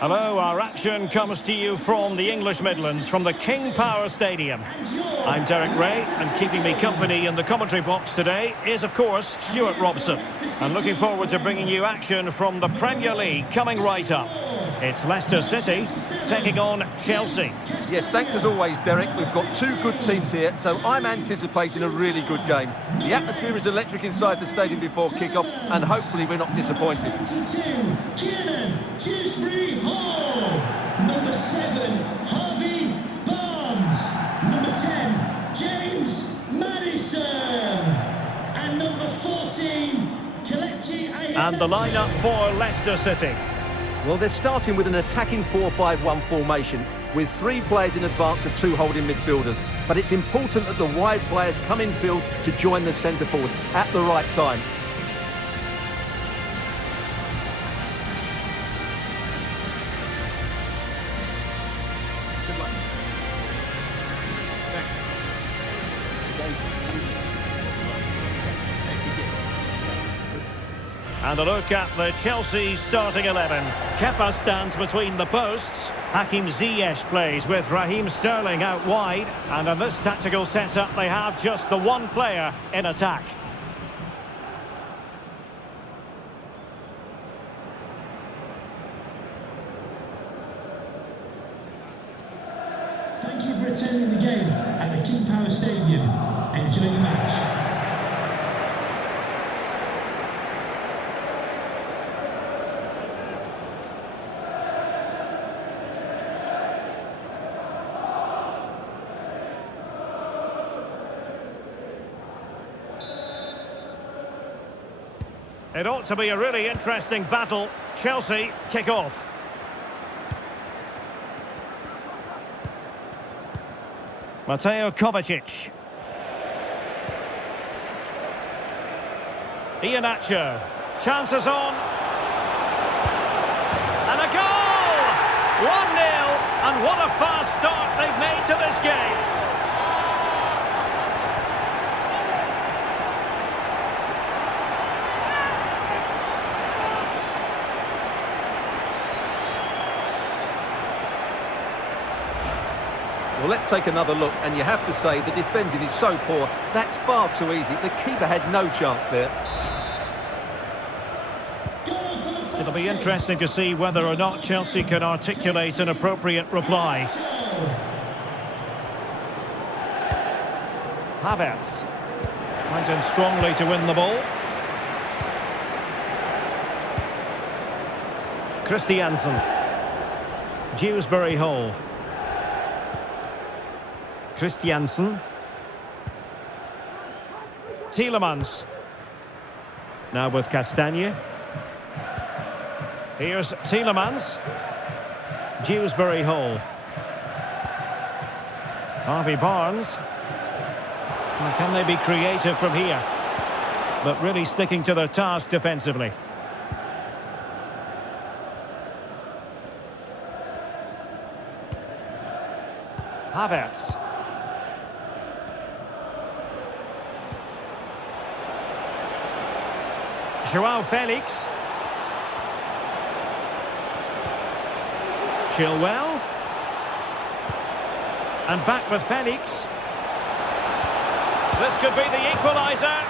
Hello, our action comes to you from the English Midlands, from the King Power Stadium. I'm Derek Ray, and keeping me company in the commentary box today is, of course, Stuart Robson. I'm looking forward to bringing you action from the Premier League coming right up. It's Leicester City taking on Chelsea. Yes, thanks as always, Derek. We've got two good teams here, so I'm anticipating a really good game. The atmosphere is electric inside the stadium before kick-off, and hopefully we're not disappointed. Number 7, Harvey Barnes. Number 10, James Maddison. And number 14, Kelechi Iheanacho. And the lineup for Leicester City. Well, they're starting with an attacking 4-5-1 formation with 3 players in advance of 2 holding midfielders. But it's important that the wide players come in field to join the centre forward at the right time. And a look at the Chelsea starting 11. Kepa stands between the posts. Hakim Ziyech plays with Raheem Sterling out wide. And in this tactical setup, they have just the one player in attack. Thank you for attending the game at the King Power Stadium. Enjoy the match. It ought to be a really interesting battle. Chelsea kick off. Mateo Kovacic. Iheanacho. Chances on. And a goal! 1-0. And what a fast start they've made to this game. Well, let's take another look, and you have to say the defending is so poor. That's far too easy. The keeper had no chance there. It'll be interesting to see whether or not Chelsea can articulate an appropriate reply. Havertz went in strongly to win the ball. Christiansen. Dewsbury Hall. Christiansen. Tielemans. Now with Castagne. Here's Tielemans. Dewsbury Hall. Harvey Barnes. Well, can they be creative from here? But really sticking to their task defensively. Havertz. João Felix. Chilwell. And back with Felix. This could be the equaliser.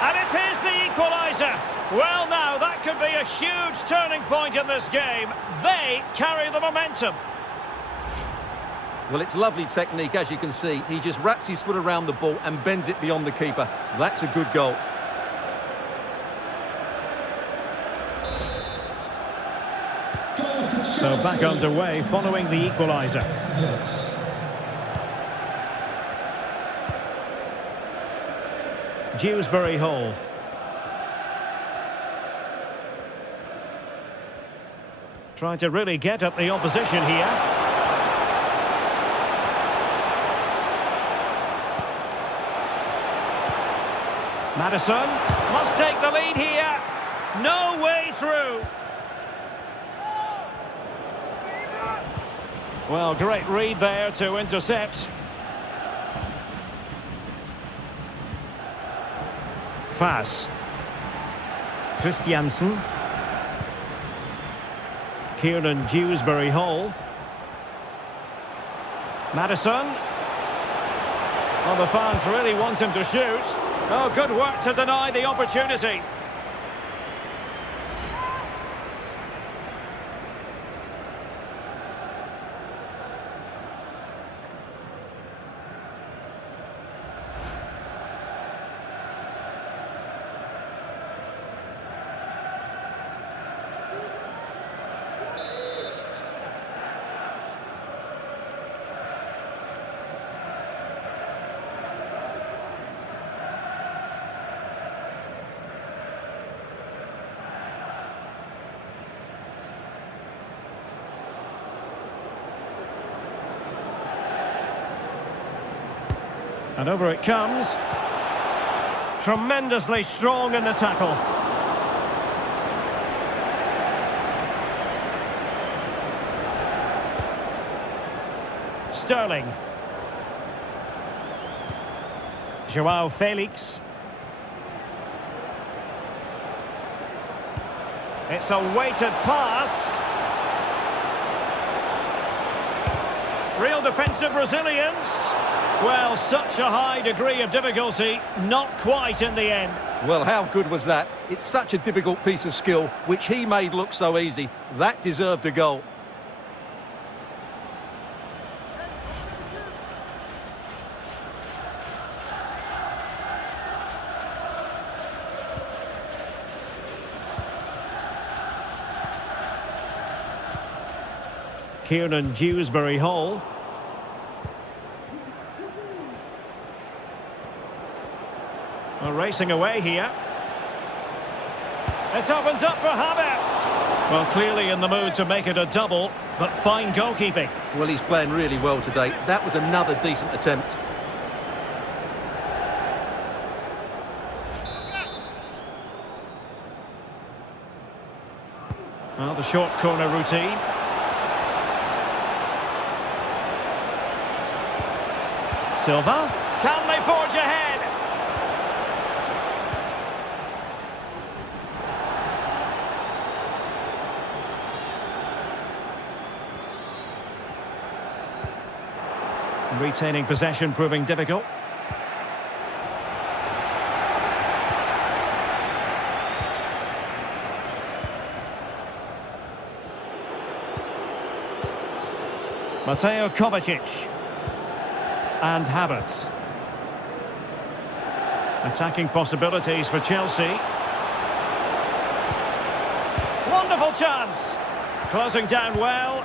And it is the equaliser. Well, now, that could be a huge turning point in this game. They carry the momentum. Well, it's lovely technique, as you can see. He just wraps his foot around the ball and bends it beyond the keeper. That's a good goal. So back underway following the equaliser. Dewsbury Hall. Trying to really get at the opposition here. Maddison must take the lead here. No way through. Well, great read there to intercept. Fass. Christiansen. Kieran Dewsbury Hall. Maddison. Well, the fans really want him to shoot. Oh, good work to deny the opportunity. And over it comes. Tremendously strong in the tackle. Sterling. Joao Felix. It's a weighted pass. Real defensive resilience. Well, such a high degree of difficulty, not quite in the end. Well, how good was that? It's such a difficult piece of skill, which he made look so easy. That deserved a goal. Kieran Dewsbury Hall. Well, racing away here. It opens up for Havertz. Well, clearly in the mood to make it a double, but fine goalkeeping. Well, he's playing really well today. That was another decent attempt. Well, the short corner routine. Silva. Can they forge ahead? Retaining possession proving difficult. Mateo Kovacic. And Havertz. Attacking possibilities for Chelsea. Wonderful chance. Closing down well.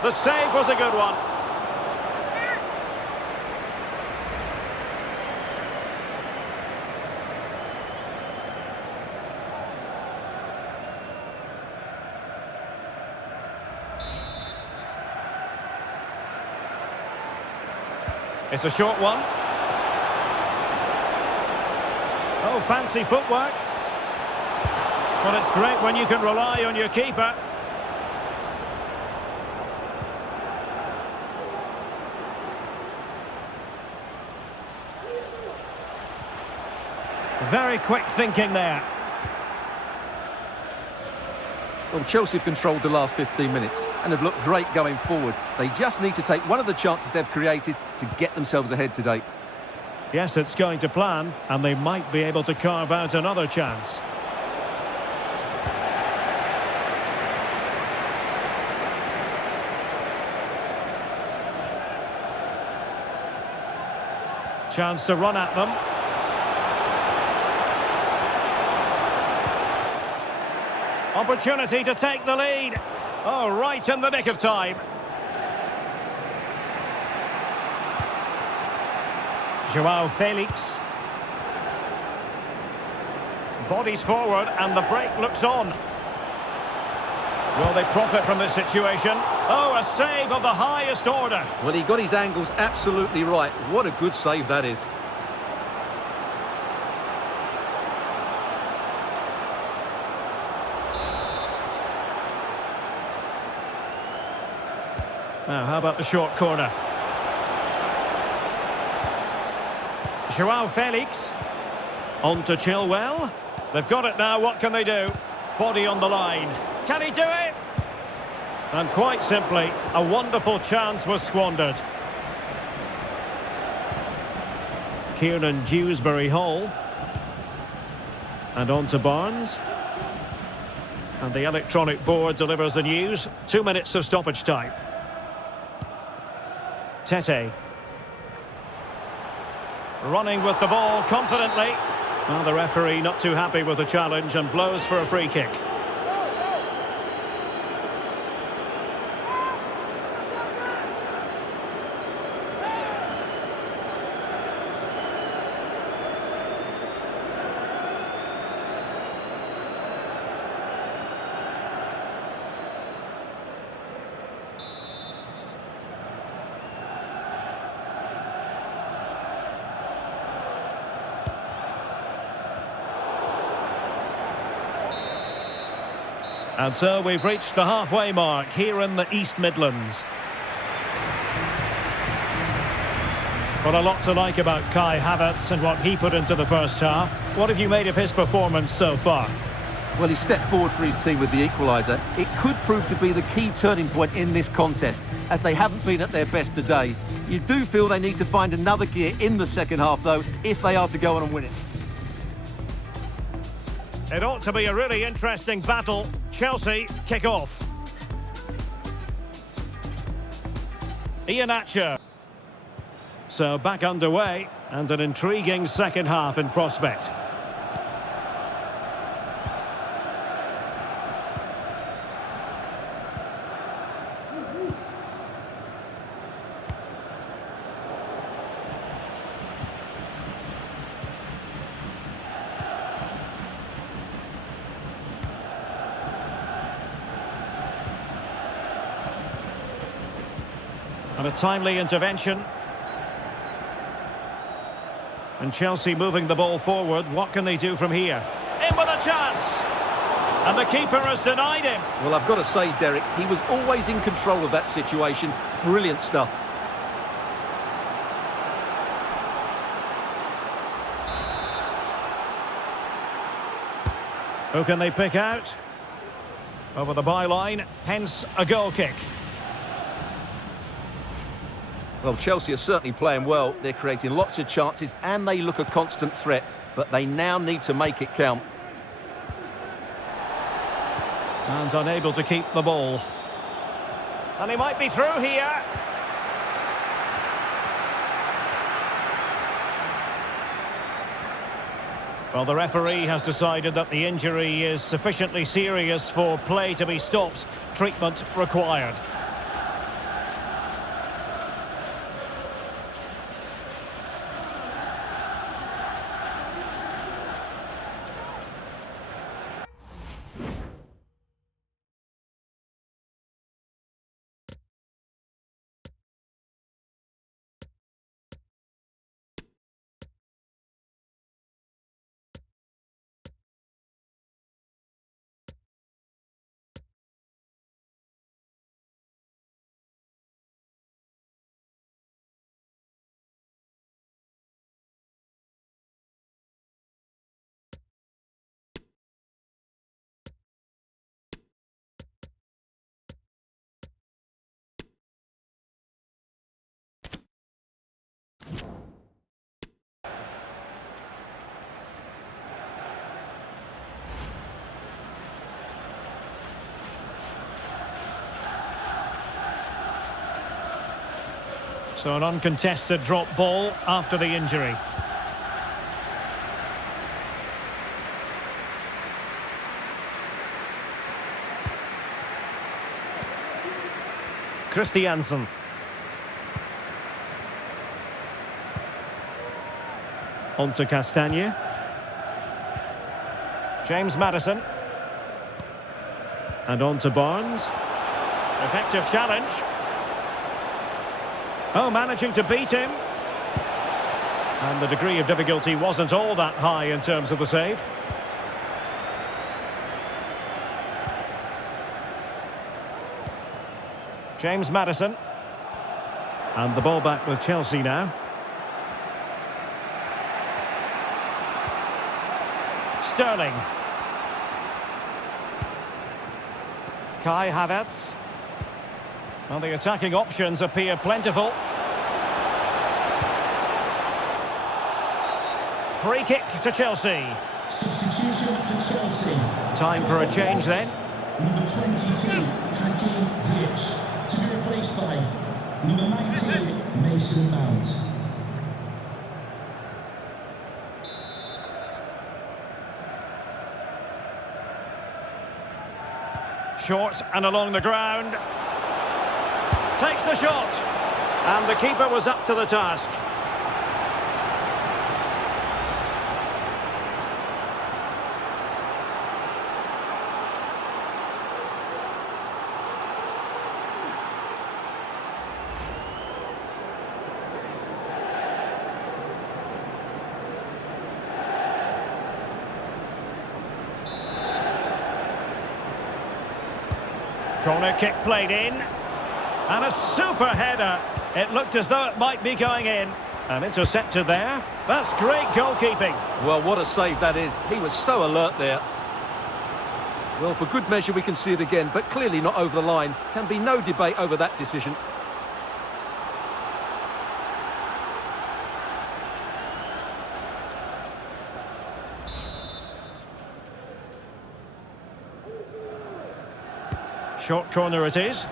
The save was a good one. It's a short one. Oh, fancy footwork. Well, it's great when you can rely on your keeper. Very quick thinking there. Well, Chelsea have controlled the last 15 minutes and have looked great going forward. They just need to take one of the chances they've created to get themselves ahead today. Yes, it's going to plan, and they might be able to carve out another chance. Chance to run at them. Opportunity to take the lead. Oh, right in the nick of time. Joao Felix. Bodies forward and the break looks on. Will they profit from this situation? Oh, a save of the highest order. Well, he got his angles absolutely right. What a good save that is. Now, how about the short corner? Joao Felix. On to Chilwell. They've got it now, what can they do? Body on the line. Can he do it? And quite simply, a wonderful chance was squandered. Kieran Dewsbury Hall. And on to Barnes. And the electronic board delivers the news. 2 minutes of stoppage time. CiTY. Running with the ball confidently. Well, the referee not too happy with the challenge and blows for a free kick. And so we've reached the halfway mark here in the East Midlands. But a lot to like about Kai Havertz and what he put into the first half. What have you made of his performance so far? Well, he stepped forward for his team with the equaliser. It could prove to be the key turning point in this contest, as they haven't been at their best today. You do feel they need to find another gear in the second half, though, if they are to go on and win it. It ought to be a really interesting battle. Chelsea kick off. Ian Atcher. So back underway and an intriguing second half in prospect. And a timely intervention. And Chelsea moving the ball forward. What can they do from here? In with a chance! And the keeper has denied him. Well, I've got to say, Derek, he was always in control of that situation. Brilliant stuff. Who can they pick out? Over the byline, hence a goal kick. Well, Chelsea are certainly playing well. They're creating lots of chances and they look a constant threat. But they now need to make it count. And unable to keep the ball. And he might be through here. Well, the referee has decided that the injury is sufficiently serious for play to be stopped. Treatment required. So an uncontested drop ball after the injury. Christiansen. On to Castagne. James Maddison. And on to Barnes. Effective challenge. Oh, managing to beat him. And the degree of difficulty wasn't all that high in terms of the save. James Maddison. And the ball back with Chelsea now. Sterling. Kai Havertz. Well, the attacking options appear plentiful. Free kick to Chelsea. Substitution for Chelsea. Time for a change then. Number 22, Hakim Ziyech, to be replaced by number 19, Mason Mount. Short and along the ground. Takes the shot. And the keeper was up to the task. Corner kick played in. And a super header. It looked as though it might be going in. And intercepted there. That's great goalkeeping. Well, what a save that is. He was so alert there. Well, for good measure, we can see it again, but clearly not over the line. Can be no debate over that decision. Short corner it is.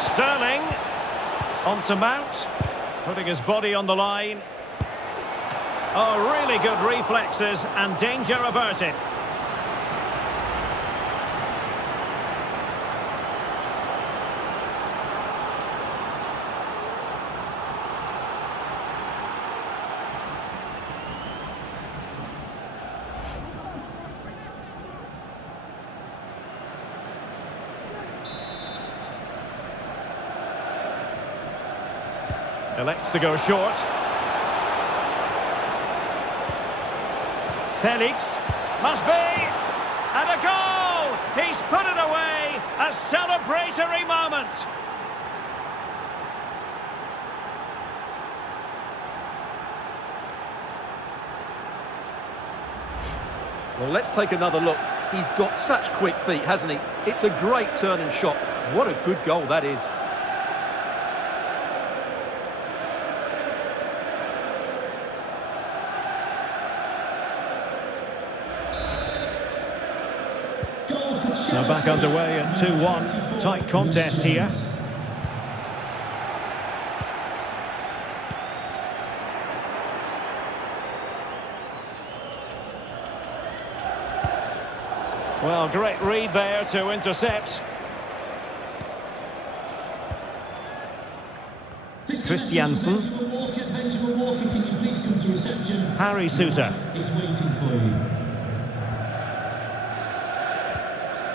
Sterling. On to Mount. Putting his body on the line. Oh, really good reflexes and danger averted. Elects to go short. Felix. Must be! And a goal! He's put it away! A celebratory moment! Well, let's take another look. He's got such quick feet, hasn't he? It's a great turn and shot. What a good goal that is. Now back underway at 2-1. Tight contest here. Well, great read there to intercept. Christiansen. Benjamin Walker, can you please come to reception? Harry Souter. He's waiting for you.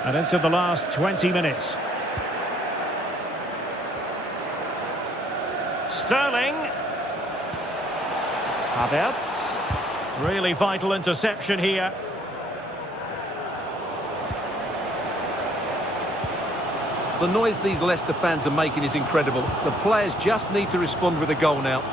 And into the last 20 minutes. Sterling. Havertz. Really vital interception here. The noise these Leicester fans are making is incredible. The players just need to respond with a goal now.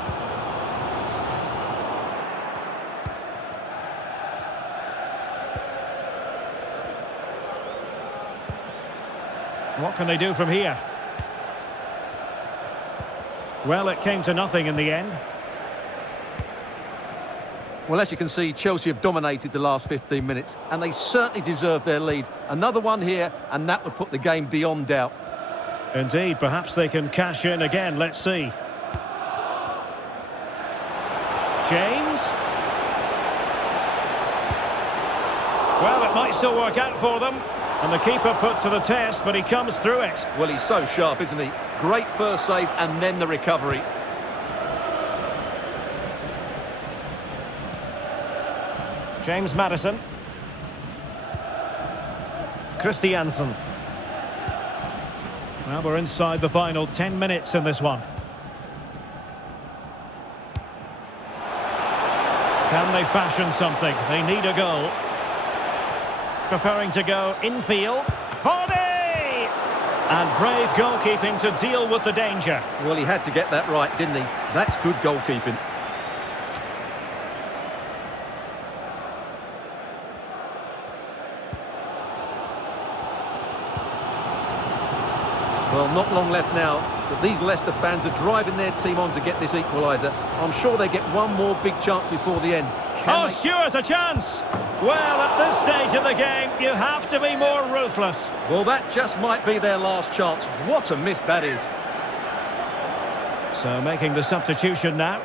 What can they do from here? Well, it came to nothing in the end. Well, as you can see, Chelsea have dominated the last 15 minutes, and they certainly deserve their lead. Another one here, and that would put the game beyond doubt. Indeed, perhaps they can cash in again. Let's see. James. Well, it might still work out for them. And the keeper put to the test, but he comes through it. Well, he's so sharp, isn't he? Great first save, and then the recovery. James Maddison. Christiansen. Well, we're inside the final 10 minutes in this one. Can they fashion something? They need a goal. Preferring to go infield. Vardy! And brave goalkeeping to deal with the danger. Well, he had to get that right, didn't he? That's good goalkeeping. Well, not long left now, but these Leicester fans are driving their team on to get this equaliser. I'm sure they get one more big chance before the end. Oh, Stuart, a chance! Well, at this stage of the game, you have to be more ruthless. Well, that just might be their last chance. What a miss that is. So making the substitution now.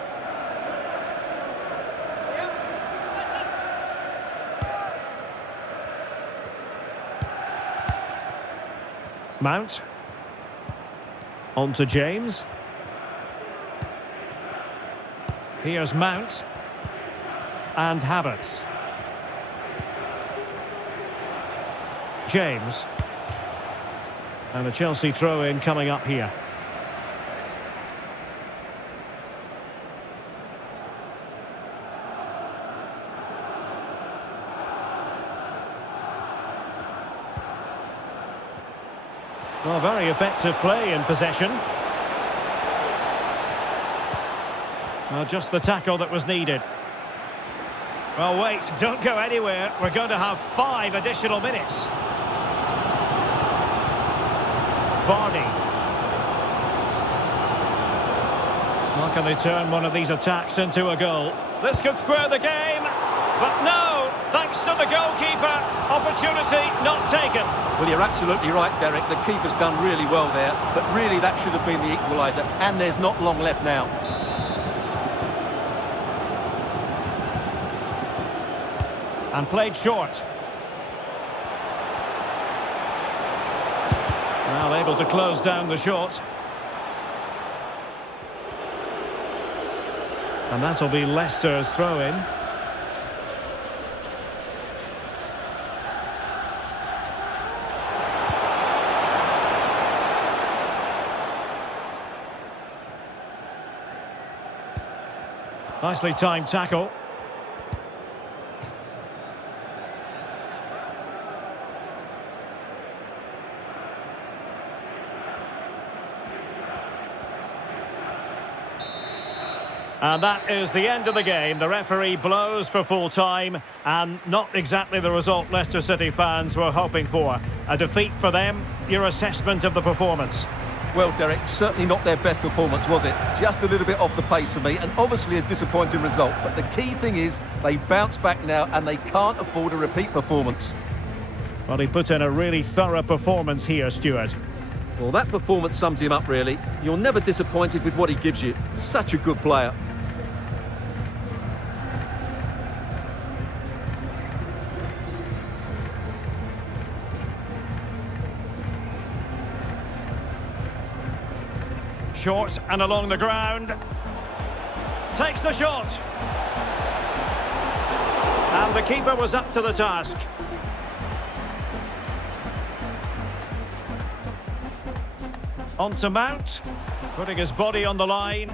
Mount. On to James. Here's Mount. And Havertz. James. And the Chelsea throw-in coming up here. Well, very effective play in possession. Well, just the tackle that was needed. Well, wait, don't go anywhere. We're going to have 5 additional minutes. Vardy. How can they turn one of these attacks into a goal? This could square the game, but no, thanks to the goalkeeper, opportunity not taken. Well, you're absolutely right, Derek. The keeper's done really well there, but really that should have been the equaliser, and there's not long left now. And played short. Well, able to close down the shot. And that'll be Leicester's throw-in. Nicely timed tackle. And that is the end of the game. The referee blows for full time, and not exactly the result Leicester City fans were hoping for. A defeat for them. Your assessment of the performance? Well, Derek, certainly not their best performance, was it? Just a little bit off the pace for me, and obviously a disappointing result. But the key thing is they bounce back now, and they can't afford a repeat performance. Well, he put in a really thorough performance here, Stuart. Well, that performance sums him up, really. You're never disappointed with what he gives you. Such a good player. Short and along the ground. Takes the shot. And the keeper was up to the task. On to Mount. Putting his body on the line.